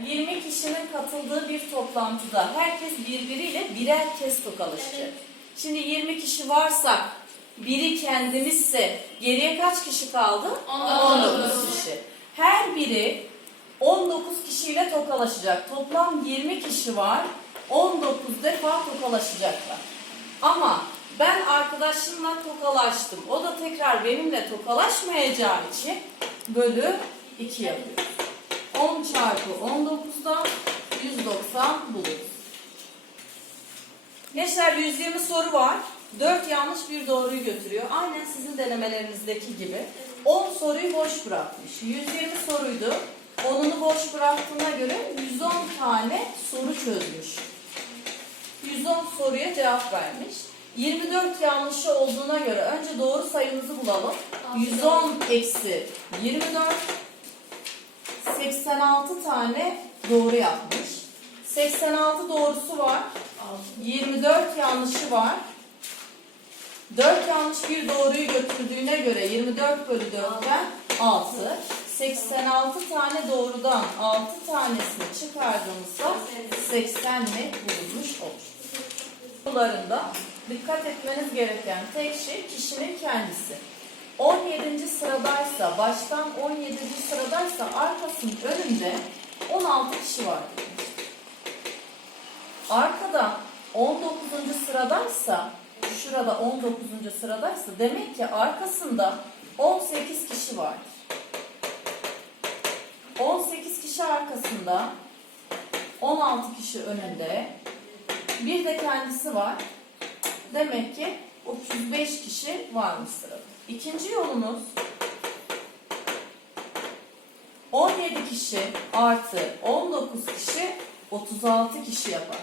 20 kişinin katıldığı bir toplantıda herkes birbiriyle birer kez tokalaşacak. Evet. Şimdi 20 kişi varsak biri kendimizse geriye kaç kişi kaldı? 19. kişi. Her biri 19 kişiyle tokalaşacak. Toplam 20 kişi var. 19 defa tokalaşacaklar. Ama ben arkadaşımla tokalaştım. O da tekrar benimle tokalaşmayacağı için bölü 2 yapıyoruz. 10 çarpı 19'dan 190 buluruz. Gençler 120 soru var. 4 yanlış bir doğruyu götürüyor. Aynen sizin denemelerinizdeki gibi. 10 soruyu boş bırakmış. 120 soruydu. 10'unu boş bıraktığına göre 110 tane soru çözmüş. 110 soruya cevap vermiş. 24 yanlışı olduğuna göre önce doğru sayımızı bulalım. 110 eksi 24 86 tane doğru yapmış. 86 doğrusu var. 24 yanlışı var. 4 yanlış bir doğruyu götürdüğüne göre 24 bölü 4'ten 6. 86 tane doğrudan 6 tanesini çıkardığımızda 80 net bulunmuş olur. Sorularında dikkat etmeniz gereken tek şey kişinin kendisi. 17. sıradaysa, baştan 17. sıradaysa arkasının önünde 16 kişi var. Arkada 19. sıradaysa, şurada 19. sıradaysa demek ki arkasında 18 kişi vardır. 18 kişi arkasında, 16 kişi önünde, bir de kendisi var. Demek ki 35 kişi varmış sırada. İkinci yolumuz 17 kişi artı 19 kişi 36 kişi yapar.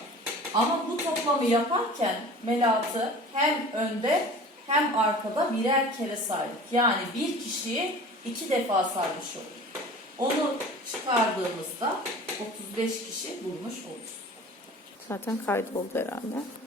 Ama bu toplamı yaparken Melat'ı hem önde hem arkada birer kere saydık. Yani bir kişiyi iki defa saymış olduk. Onu çıkardığımızda 35 kişi bulmuş oluruz. Zaten kaydoldu herhalde.